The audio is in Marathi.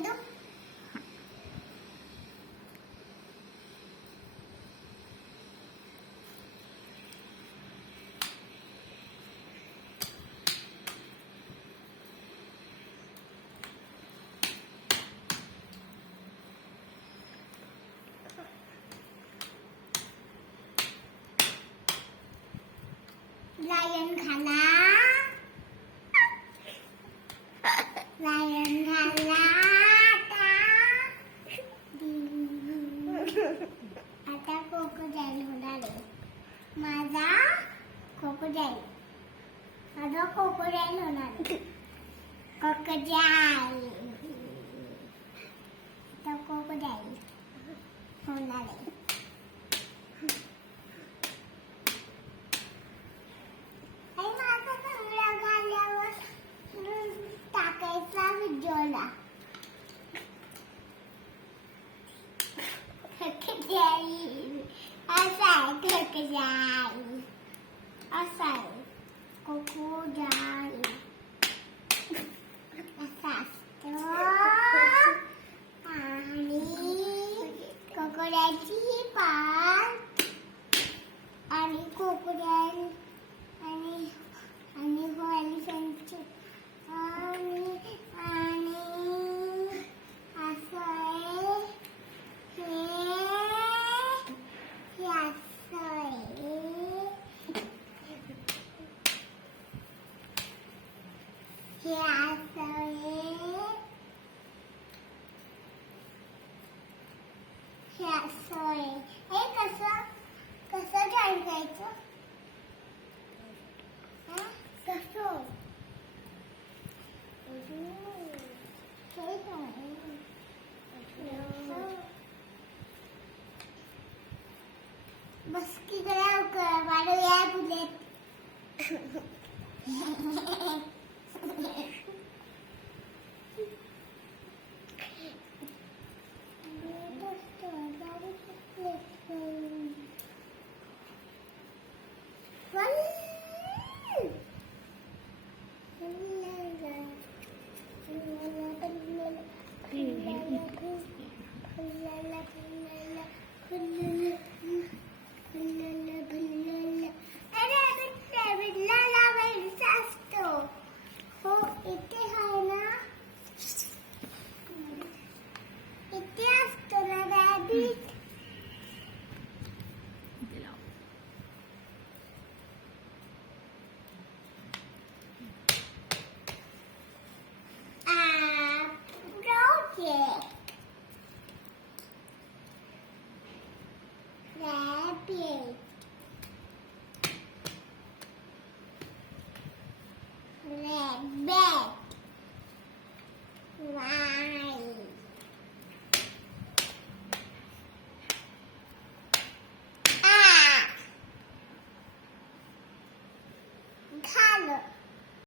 दो लायन खाला लायन खाला आता crocodile होणार आहे माझा crocodile होणार आहे crocodile आता crocodile होणार आहे टाकायचा व्हिडिओला असा आहे crocodile असा असतो आणि crocodileची पाठ आणि crocodile आणि elephantची आणि असं आहे हे असं आहे हे असं आहे हे असं आहे हे कसं ड्रॉइंग करायचं कसं बस की गया कर मारो यार बुलेट